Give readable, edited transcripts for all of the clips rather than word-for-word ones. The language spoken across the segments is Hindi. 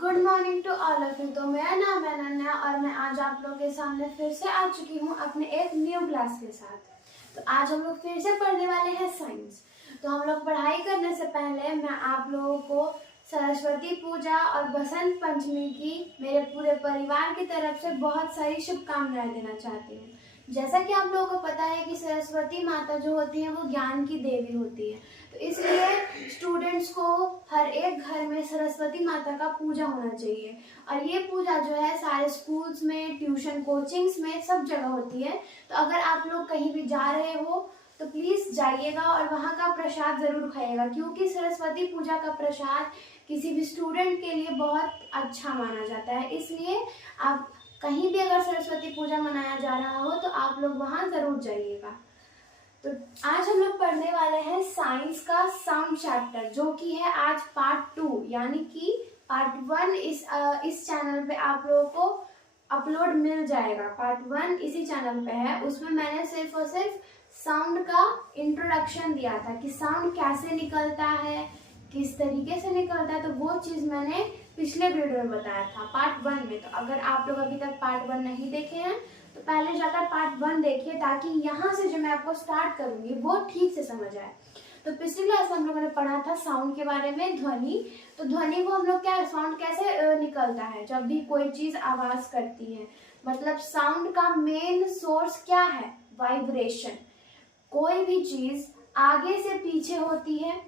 Good morning to all of you. तो मेरा नाम है अनन्या और मैं आज आप लोगों के सामने फिर से आ चुकी हूँ अपने एक न्यू क्लास के साथ। तो आज हम लोग फिर से पढ़ने वाले हैं साइंस। तो हम लोग पढ़ाई करने से पहले मैं आप लोगों को सरस्वती पूजा और बसंत पंचमी की मेरे पूरे परिवार की तरफ से बहुत सारी शुभकामनाएं देना चाहती हूँ। जैसा कि आप लोगों को पता है कि सरस्वती माता जो होती है वो ज्ञान की देवी होती है, तो इसलिए स्टूडेंट्स को हर एक घर में सरस्वती माता का पूजा होना चाहिए। और ये पूजा जो है सारे स्कूल्स में, ट्यूशन कोचिंग्स में, सब जगह होती है। तो अगर आप लोग कहीं भी जा रहे हो तो प्लीज़ जाइएगा और वहाँ का प्रसाद ज़रूर खाइएगा, क्योंकि सरस्वती पूजा का प्रसाद किसी भी स्टूडेंट के लिए बहुत अच्छा माना जाता है। इसलिए आप कहीं भी अगर सरस्वती पूजा मनाया जा रहा हो तो आप लोग वहाँ ज़रूर जाइएगा। तो आज हम लोग पढ़ने वाले हैं साइंस का साउंड चैप्टर, जो कि है आज पार्ट 2, यानी कि पार्ट 1 इस चैनल पे आप लोगों को अपलोड मिल जाएगा। पार्ट 1 इसी चैनल पे है। उसमें मैंने सिर्फ और सिर्फ साउंड का इंट्रोडक्शन दिया था कि साउंड कैसे निकलता है, किस तरीके से निकलता है। तो वो चीज़ मैंने पिछले वीडियो में बताया था पार्ट 1 में। तो अगर आप लोग अभी तक पार्ट 1 नहीं देखे हैं तो पहले जाकर पार्ट 1 देखिए, ताकि यहाँ से जो मैं आपको स्टार्ट करूँगी वो ठीक से समझ आए। तो पिछली क्लास में हम लोगों ने पढ़ा था साउंड के बारे में, ध्वनि। तो ध्वनि को हम लोग क्या, साउंड कैसे निकलता है जब भी कोई चीज़ आवाज़ करती है। मतलब साउंड का मेन सोर्स क्या है? वाइब्रेशन। कोई भी चीज़ आगे से पीछे होती है,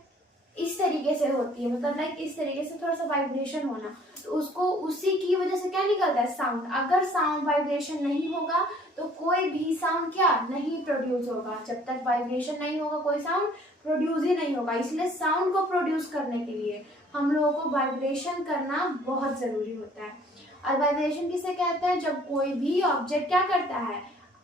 इस तरीके से होती है, मतलब लाइक इस तरीके से थोड़ा सा वाइब्रेशन होना, तो उसको उसी की वजह से क्या निकलता है? साउंड। अगर साउंड वाइब्रेशन नहीं होगा तो कोई भी साउंड क्या नहीं प्रोड्यूस होगा। जब तक वाइब्रेशन नहीं होगा कोई साउंड प्रोड्यूस ही नहीं होगा। इसलिए साउंड को प्रोड्यूस करने के लिए हम लोगों को वाइब्रेशन करना बहुत जरूरी होता है। और वाइब्रेशन किसे कहते हैं? जब कोई भी ऑब्जेक्ट क्या करता है,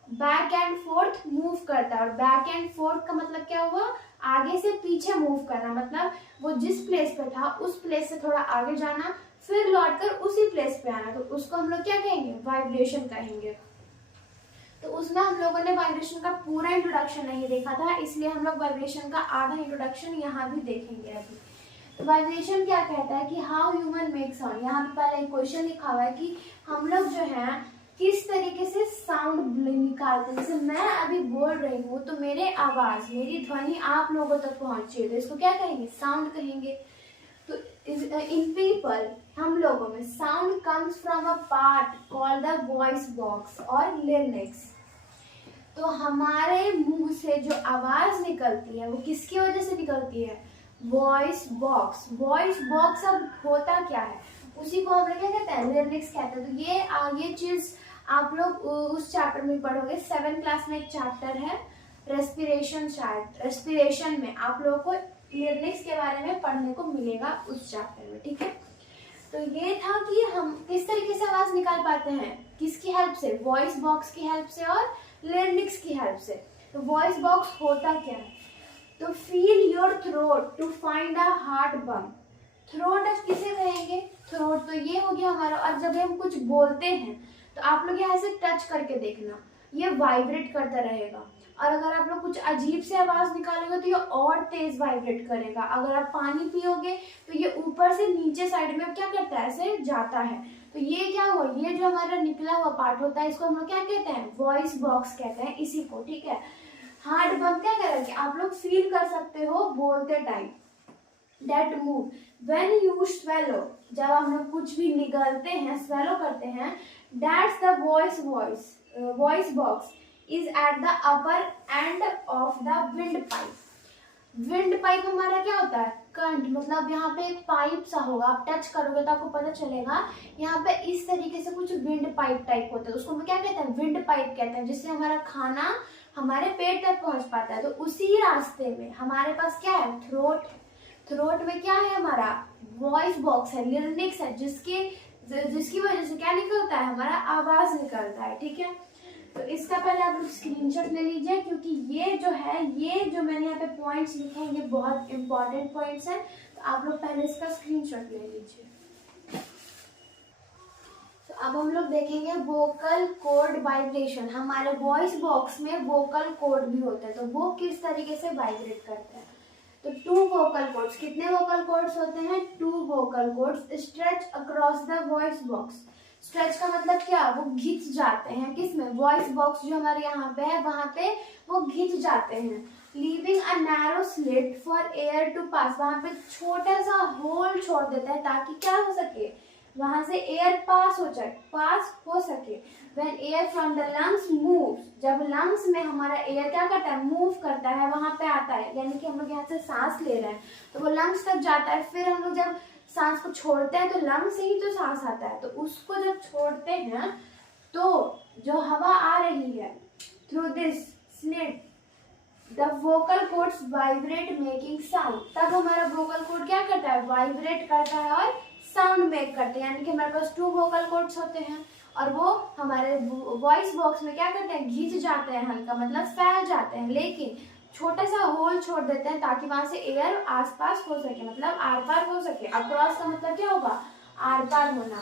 बैक एंड फोर्थ मूव करता है। और बैक एंड फोर्थ का मतलब क्या हुआ? आगे से पीछे मूव करना। मतलब वो जिस प्लेस पे था उस प्लेस से थोड़ा आगे जाना, फिर लौटकर उसी प्लेस पे आना। तो उसको हम लोग क्या कहेंगे? वाइब्रेशन कहेंगे। तो उसमें हम लोगों ने वाइब्रेशन का पूरा इंट्रोडक्शन नहीं देखा था, इसलिए हम लोग वाइब्रेशन का आधा इंट्रोडक्शन यहाँ भी देखेंगे अभी। तो वाइब्रेशन क्या कहता है कि हाउ ह्यूमन मेक साउंड। यहाँ पे पहले एक क्वेश्चन लिखा हुआ है कि हम लोग जो है किस तरीके से साउंड निकालते हैं। जैसे मैं अभी बोल रही हूँ तो मेरे आवाज, मेरी ध्वनि आप लोगों तक पहुंची है, तो इसको क्या कहेंगे? साउंड कहेंगे। तो इन पीपल, हम लोगों में, sound comes from a part called the voice box और लिरिक्स। तो हमारे मुंह से जो आवाज निकलती है वो किसकी वजह से निकलती है? Voice box. वॉइस बॉक्स अब होता क्या है, उसी को हम लोग क्या कहते हैं? लिरिक्स कहते हैं। तो ये चीज आप लोग उस चैप्टर में पढ़ोगे। 7th क्लास में एक चैप्टर है रेस्पिरेशन। शायद रेस्पिरेशन में आप लोगों को लिरिक्स के बारे में पढ़ने को मिलेगा उस चैप्टर में, ठीक है। तो ये था कि हम किस तरीके से आवाज निकाल पाते हैं, किसकी हेल्प से? वॉइस बॉक्स की हेल्प से और लिरिक्स की हेल्प से। तो वॉइस बॉक्स होता क्या है? तो feel your throat to find a heart bump. Throat किसे कहेंगे? थ्रोट तो ये हो गया हमारा। और जब हम कुछ बोलते हैं तो आप लोग यहाँ से टच करके देखना, ये वाइब्रेट करता रहेगा। और अगर आप लोग कुछ अजीब से आवाज निकालोगे तो ये और तेज वाइब्रेट करेगा। अगर आप पानी पियोगे तो ये ऊपर से नीचे साइड में क्या करता है? ऐसे जाता है। तो ये क्या हुआ? ये जो हमारा निकला हुआ पार्ट होता है इसको हम लोग क्या कहते हैं? वॉइस बॉक्स कहते हैं इसी को, ठीक है। हार्ट बम्प क्या करेंगे? आप लोग फील कर सकते हो बोलते time. That move when you swallow, जब हम लोग कुछ भी निगलते हैं, swallow करते हैं, that's the voice box is at the upper end of the windpipe. Wind हमारा क्या होता है? कंठ। मतलब यहाँ पे एक पाइप सा होगा, आप टच करोगे तो आपको पता चलेगा यहाँ पे इस तरीके से कुछ विंड पाइप टाइप होता है। उसको हम क्या कहते हैं? विंड पाइप कहते हैं, जिससे हमारा खाना हमारे पेट तक पहुंच पाता है। तो उसी रास्ते में हमारे पास क्या है? थ्रोट। थ्रोट में क्या है? हमारा वॉइस बॉक्स है, लिरिक्स है, जिसकी वजह से क्या निकलता है? हमारा आवाज निकलता है, ठीक है। तो इसका पहले आप लोग स्क्रीनशॉट ले लीजिए, क्योंकि ये जो मैंने यहाँ पे पॉइंट्स लिखे हैं ये बहुत इंपॉर्टेंट पॉइंट्स हैं। तो आप लोग पहले इसका स्क्रीनशॉट ले लीजिए। तो अब हम लोग देखेंगे वोकल कॉर्ड वाइब्रेशन। हमारे वॉइस बॉक्स में वोकल कॉर्ड भी होता है, तो वो किस तरीके से वाइब्रेट करता है। तो 2 वोकल कॉर्ड्स, कितने वोकल कॉर्ड्स होते हैं? 2 vocal cords stretch across the voice box. Stretch का मतलब क्या? वो घिंच जाते हैं, किसमें? वॉइस बॉक्स जो हमारे यहाँ पे है वहां पे वो घिंच जाते हैं। Leaving a narrow slit for air to pass, वहां पे छोटा सा होल छोड़ देते हैं ताकि क्या हो सके, वहां से एयर पास हो सके। When air from the lungs moves, जब लंग्स में हमारा एयर क्या करता है? मूव करता है, वहां पे आता है, यानी कि हम लोग यहाँ से सांस ले रहे हैं तो वो लंग्स तक जाता है। फिर हम लोग जब सांस को छोड़ते हैं तो लंग्स से ही तो सांस आता है, तो उसको जब छोड़ते हैं तो जो हवा आ रही है through this slit the vocal cords vibrate making sound, तब हमारा वोकल कॉर्ड क्या करता है? वाइब्रेट करता है और साउंड मेक करते हैं। यानी कि हमारे पास 2 वोकल कॉर्ड्स होते हैं और वो हमारे वॉइस बॉक्स में क्या करते हैं? घिंच जाते हैं, हल्का मतलब फैल जाते हैं, लेकिन छोटा सा होल छोड़ देते हैं ताकि वहां से एयर आसपास हो सके, मतलब आर पार हो सके। अक्रॉस का मतलब क्या होगा? आर पार होना।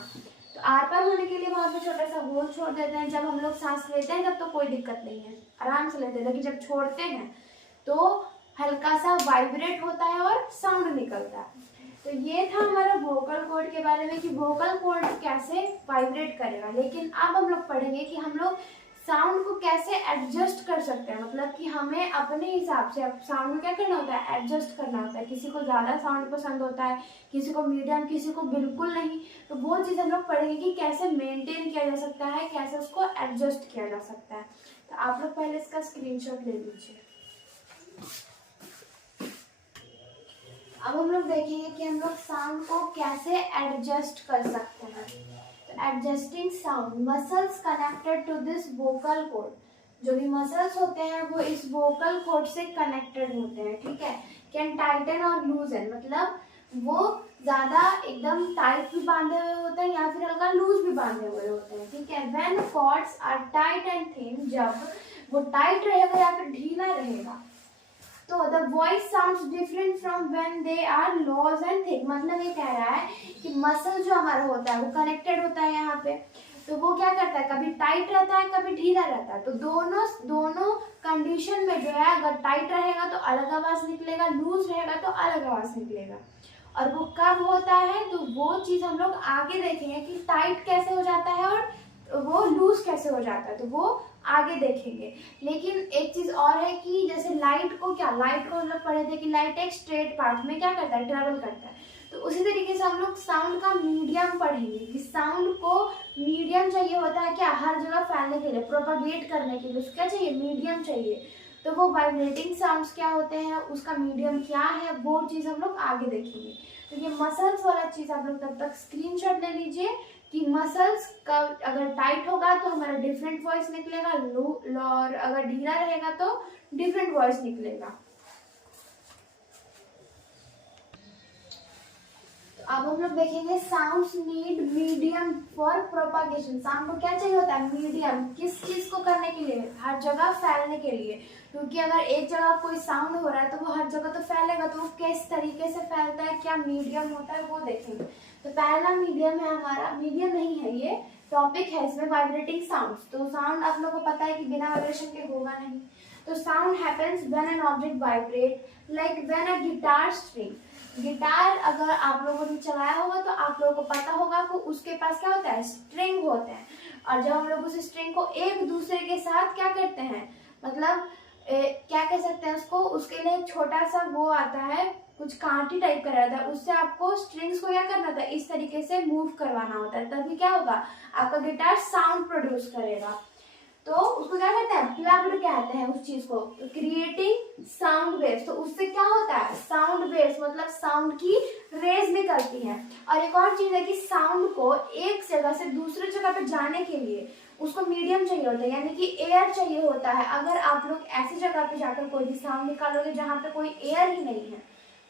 तो आर पार होने के लिए वहां पे छोटा सा होल छोड़ देते हैं। जब हम लोग सांस लेते हैं तब तो कोई दिक्कत नहीं है, आराम से लेते हैं, लेकिन जब छोड़ते हैं तो हल्का सा वाइब्रेट होता है और साउंड निकलता है। तो ये था हमारा वोकल कॉर्ड के बारे में कि वोकल कॉर्ड कैसे वाइब्रेट करेगा। लेकिन अब हम लोग पढ़ेंगे कि हम लोग साउंड को कैसे एडजस्ट कर सकते हैं, मतलब कि हमें अपने हिसाब से अब साउंड में क्या करना होता है? एडजस्ट करना होता है। किसी को ज़्यादा साउंड पसंद होता है, किसी को मीडियम, किसी को बिल्कुल नहीं। तो वो चीज़ हम लोग पढ़ेंगे कि कैसे मेंटेन किया जा सकता है, कैसे उसको एडजस्ट किया जा सकता है। तो आप लोग पहले इसका स्क्रीनशॉट ले लीजिए। अब हम लोग देखेंगे कि हम लोग साउंड को कैसे एडजस्ट कर सकते हैं। तो adjusting sound, muscles connected to this vocal cord, जो भी मसल्स होते हैं वो इस वोकल कॉर्ड से कनेक्टेड होते हैं, ठीक है। कैन टाइटन और लूजन, मतलब वो ज्यादा एकदम टाइट भी बांधे हुए होते हैं या फिर हल्का लूज भी बांधे हुए होते हैं, ठीक है। When cords are tight and thin, जब वो टाइट रहेगा या फिर ढीला रहेगा, तो the voice sounds different from when they are loose and thick. मतलब ये कह रहा है कि मसल जो हमारा होता है वो कनेक्टेड होता है यहाँ पे, तो वो क्या करता है? कभी टाइट रहता है, कभी ढीला रहता है। तो दोनों कंडीशन में जो है, अगर टाइट रहेगा तो अलग आवाज निकलेगा, लूज रहेगा तो अलग आवाज निकलेगा। और वो कब होता है? तो वो चीज हम लोग आगे देखेंगे कि टाइट कैसे हो जाता है और वो लूज कैसे हो जाता है, तो वो आगे देखेंगे। लेकिन एक चीज और है कि जैसे लाइट को हम लोग पढ़े थे कि लाइट एक स्ट्रेट पाथ में क्या करता है? ट्रेवल करता है। तो उसी तरीके से हम लोग साउंड का मीडियम पढ़ेंगे कि साउंड को मीडियम चाहिए होता है क्या? हर जगह फैलने के लिए, प्रोपागेट करने के लिए उसको क्या चाहिए? मीडियम चाहिए। तो वो वाइब्रेटिंग साउंड्स क्या होते हैं, उसका मीडियम क्या है, वो चीज हम लोग आगे देखेंगे। तो ये मसल्स वाला चीज आप लोग तब तक स्क्रीनशॉट ले लीजिए कि मसल्स का अगर टाइट होगा तो हमारा डिफरेंट वॉइस निकलेगा, और अगर ढीला रहेगा तो डिफरेंट वॉइस निकलेगा। तो अब हम लोग देखेंगे sounds need medium for propagation. Sound को क्या चाहिए होता है? मीडियम। किस चीज को करने के लिए? हर जगह फैलने के लिए। क्योंकि अगर एक जगह कोई साउंड हो रहा है तो वो हर जगह तो फैलेगा, तो वो किस तरीके से फैलता है, क्या मीडियम होता है, वो देखेंगे। तो पहला मीडियम है हमारा, मीडियम नहीं है ये टॉपिक है, इसमें वाइब्रेटिंग साउंड्स। तो साउंड आप लोगों को पता है कि बिना वाइब्रेशन के होगा नहीं। तो sound happens when an object vibrate, like when a guitar string. Guitar अगर आप लोगों ने चलाया होगा तो आप लोगों को पता होगा कि उसके पास क्या होता है? स्ट्रिंग होते हैं। और जब हम लोग उस स्ट्रिंग को एक दूसरे के साथ क्या करते हैं, मतलब क्या कह सकते हैं उसको, उसके लिए एक छोटा सा वो आता है, कुछ कांटी टाइप का रहता है, उससे आपको स्ट्रिंग्स को क्या करना था? इस तरीके से मूव करवाना होता है, तभी क्या होगा? आपका गिटार साउंड प्रोड्यूस करेगा। तो उसको क्या कहते हैं? प्लग्ड कहते हैं उस चीज को, क्रिएटिंग साउंड वेव्स। तो उससे क्या होता है? साउंड वेव्स, मतलब साउंड की रेज निकलती है। और एक और चीज है कि साउंड को एक जगह से दूसरे जगह पे जाने के लिए उसको मीडियम चाहिए होता है, यानी कि एयर चाहिए होता है। अगर आप लोग ऐसी जगह पे जाकर कोई भी साउंड निकालोगे जहाँ पे कोई एयर ही नहीं है,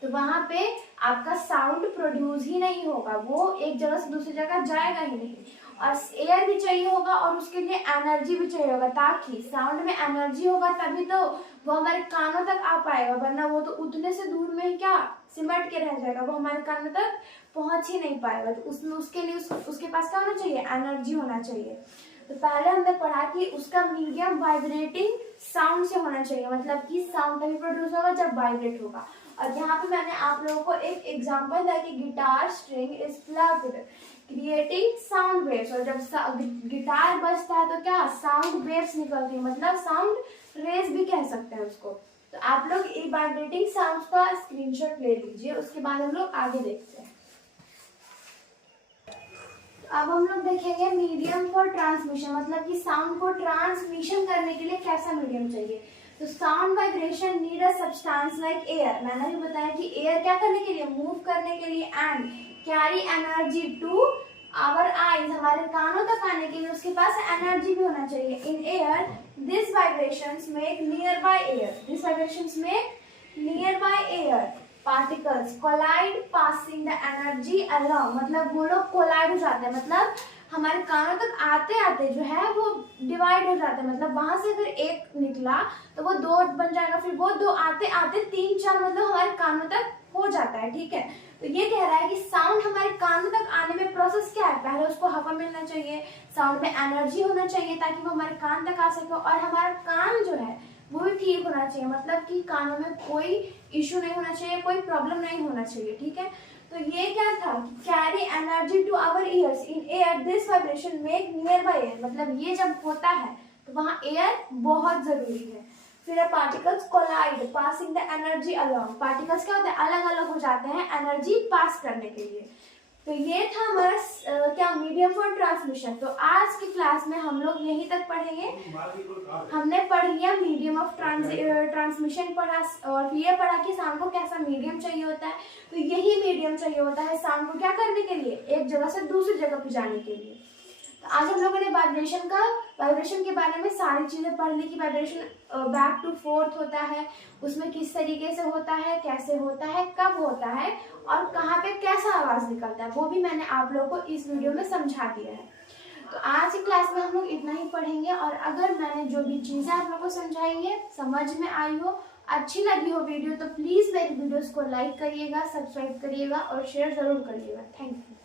तो वहां पे आपका साउंड प्रोड्यूस ही नहीं होगा, वो एक जगह से दूसरी जगह जाएगा ही नहीं। और एयर भी चाहिए होगा और उसके लिए एनर्जी भी चाहिए होगा, ताकि साउंड में एनर्जी होगा तभी तो वो हमारे कानों तक आ पाएगा, वरना वो तो उतने से दूर में ही क्या सिमट के रह जाएगा, वो हमारे कानों तक पहुंच ही नहीं पाएगा। तो उसमें उसके लिए उसके पास क्या होना चाहिए? एनर्जी होना चाहिए। तो पहले हमने पढ़ा कि उसका मीडियम वाइब्रेटिंग साउंड से होना चाहिए, मतलब कि साउंड तभी प्रोड्यूस होगा जब वाइब्रेट होगा। और यहाँ पे मैंने आप लोगों को एक एग्जांपल दिया कि guitar string is plucked creating sound waves. और जब गिटार बजता है तो क्या साउंड वेव्स निकलती है, मतलब साउंड रेज भी कह सकते हैं उसको। तो आप लोग ये वाइब्रेटिंग साउंड का स्क्रीनशॉट ले लीजिए, उसके बाद हम लोग आगे देखते हैं। अब हम लोग देखेंगे मीडियम फॉर ट्रांसमिशन, मतलब कि साउंड को ट्रांसमिशन करने के लिए कैसा मीडियम चाहिए। तो sound vibration need a substance like air. मैंने भी बताया कि एयर क्या करने के लिए, मूव करने के लिए, and carry energy to our eyes, हमारे कानों तक आने के लिए उसके पास एनर्जी भी होना चाहिए। In air this vibrations make nearby air, this vibrations make nearby air particles collide passing the energy along, मतलब वो लोग कोलाइड हो जाते हैं, मतलब हमारे कानों तक आते आते जो है वो डिवाइड हो जाते हैं, मतलब वहां से अगर एक निकला तो वो दो बन जाएगा, फिर वो दो आते आते तीन चार, मतलब हमारे कानों तक हो जाता है। ठीक है, तो ये कह रहा है कि साउंड हमारे कानों तक आने में प्रोसेस क्या है, पहले उसको हवा मिलना चाहिए, साउंड में एनर्जी होना चाहिए ताकि वो हमारे कान तक आ सके, और हमारा कान जो है वो भी ठीक होना चाहिए, मतलब कि कानों में कोई इशू नहीं होना चाहिए, कोई प्रॉब्लम नहीं होना चाहिए। ठीक है, तो ये क्या था, carry energy to our ears in air this vibration make nearby air, मतलब ये जब होता है तो वहाँ एयर बहुत जरूरी है। फिर particles collide passing the energy along, particles क्या होते हैं, अलग अलग हो जाते हैं एनर्जी पास करने के लिए। तो ये था हमारा क्या मीडियम फॉर ट्रांसमिशन। तो आज की क्लास में हम लोग यहीं तक पढ़ेंगे। हमने पढ़ लिया मीडियम ऑफ ट्रांसमिशन पढ़ा, और ये पढ़ा कि साउंड को कैसा मीडियम चाहिए होता है। तो यही मीडियम चाहिए होता है साउंड को क्या करने के लिए, एक जगह से दूसरी जगह पे जाने के लिए। तो आज हम लोगों ने वाइब्रेशन के बारे में सारी चीजें पढ़ ली कि वाइब्रेशन बैक टू फोर्थ होता है, उसमें किस तरीके से होता है, कैसे होता है, कब होता है, और कहाँ पे कैसा आवाज निकलता है, वो भी मैंने आप लोगों को इस वीडियो में समझा दिया है। तो आज की क्लास में हम लोग इतना ही पढ़ेंगे, और अगर मैंने जो भी चीजें आप लोगों को समझाई है समझ में आई हो, अच्छी लगी हो वीडियो, तो प्लीज मेरी वीडियोस को लाइक करिएगा, सब्सक्राइब करिएगा और शेयर जरूर करिएगा। Thank you.